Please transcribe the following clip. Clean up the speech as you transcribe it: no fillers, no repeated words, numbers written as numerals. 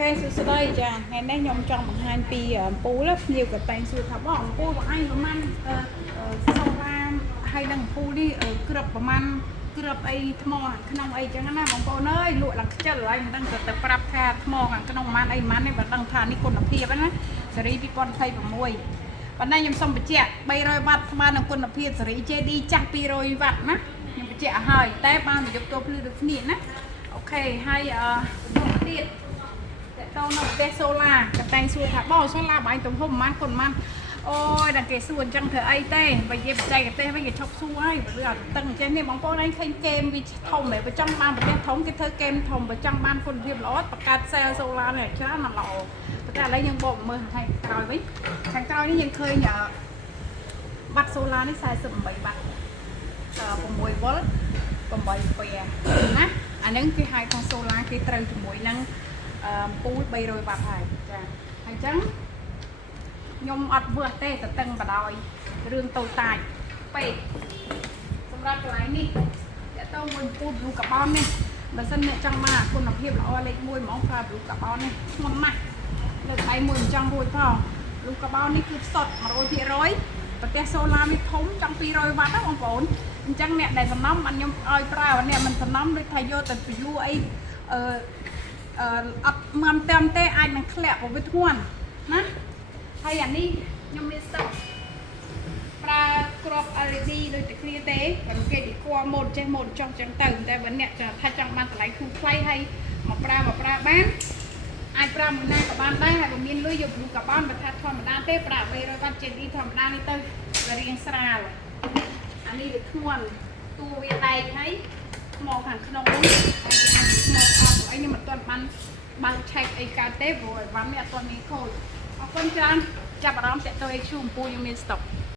សួស្តីចាថ្ងៃនេះខ្ញុំចង់បង្ហាញពីពូលភ្ញៀវក៏តែងសួរថាបងពូបងឯងប្រហែលសូឡាហើយនឹងពូនេះគ្រាប់ប្រហែលគ្រាប់អីថ្មក្នុងអីចឹងណាបងប្អូនអើយលក់ឡើងខ្ជិលហើយមិនដឹងទៅប្រាប់ថាថ្មខាងក្នុងប្រហែលអីប្រហែលនេះបើដឹងថានេះគុណភាពណាសេរី2026ប៉ុន្តែខ្ញុំសូមបញ្ជាក់300វ៉ាត់ស្មើនឹងគុណភាពសេរី JD ចាស់200វ៉ាត់ណាខ្ញុំបញ្ជាក់ឲ្យហើយតែបានយកតួភ្លឺដូចគ្នាណាអូខេហើយទៀតតោនៅផ្ទះសូឡាក៏តែងសួរថាបងសូឡាបងទំហំប្រហែលគុណប្រហែលអូយដល់គេសួរអញ្ចឹងធ្វើអីទេបើនិយាយបច្ចេកទេសវិញគេឈប់សួរហើយវាអត់តឹងអញ្ចឹងនេះបងប្អូនឯងឃើញហ្គេមវាធំហ៎បើចង់បានប្រទេសធំគេធ្វើហ្គេមធំបើចង់បានគុណភាពល្អបង្កើត sale សូឡានេះច្រើនមកល្អប៉ុន្តែឥឡូវយើងបកមើលខាងក្រោយវិញខាងក្រោយនេះយើងឃើញបាត់សូឡានេះ48បាត់6វ៉ុល8អាំពែណាអាហ្នឹងគេហៅថាសូឡាគេត្រូវជាមួយនឹងពូល300វ៉ាត់ហើយចាអញ្ចឹងខ្ញុំអត់វឹសទេតឹងបដ ாய் រឿងតូចតាចពេកសម្រាប់កន្លែងនេះតើតើមួយពូល blue carbon នេះបើសិនអ្នកចង់បានគុណភាពល្អលេខ1ហ្មងប្រើ blue carbon នេះធ្ងន់ណាស់លើកដៃមួយមិនចង់រួចផង blue carbon នេះគឺសុទ្ធ 100% ប្រទេសសូឡានេះធំចង់200វ៉ាត់ណាបងប្អូនអញ្ចឹងអ្នកដែលសំណុំបានខ្ញុំឲ្យប្រើអ្នកមិនសំណុំដូចថាយកទៅ view អីអត់មកតាមទេអាចនឹងធ្លាក់វាធ្ងន់ណាហើយអានេះខ្ញុំមានស្តុកប្រើគ្រាប់ LED ដូចតែគ្នាទេបើគេពីគួរម៉ូតចេះម៉ូតចង់ចឹងទៅតែបើអ្នកថាចង់បានតម្លៃធូរថ្លៃហើយមកប្រើបានអាចប្រើមួយណាក៏បានដែរហើយបើមានលុយយក blue carbon បើថាធម្មតាទេប្រើ300វ៉ាត់ JD ធម្មតានេះទៅវារៀងស្រាលអានេះវាធ្ងន់តួវាដែកហើយថ្មខាងក្នុងនេះហើយអាចថ្មអត់អីខ្ញុំមិនទាន់បានបើកឆែកអីកើតទេព្រោះវ៉ាន់នេះអត់ទាន់មានខូចអរគុណច្រើនចាប់អារម្មណ៍តាក់ទងឲ្យឈូមពូខ្ញុំមានស្តុក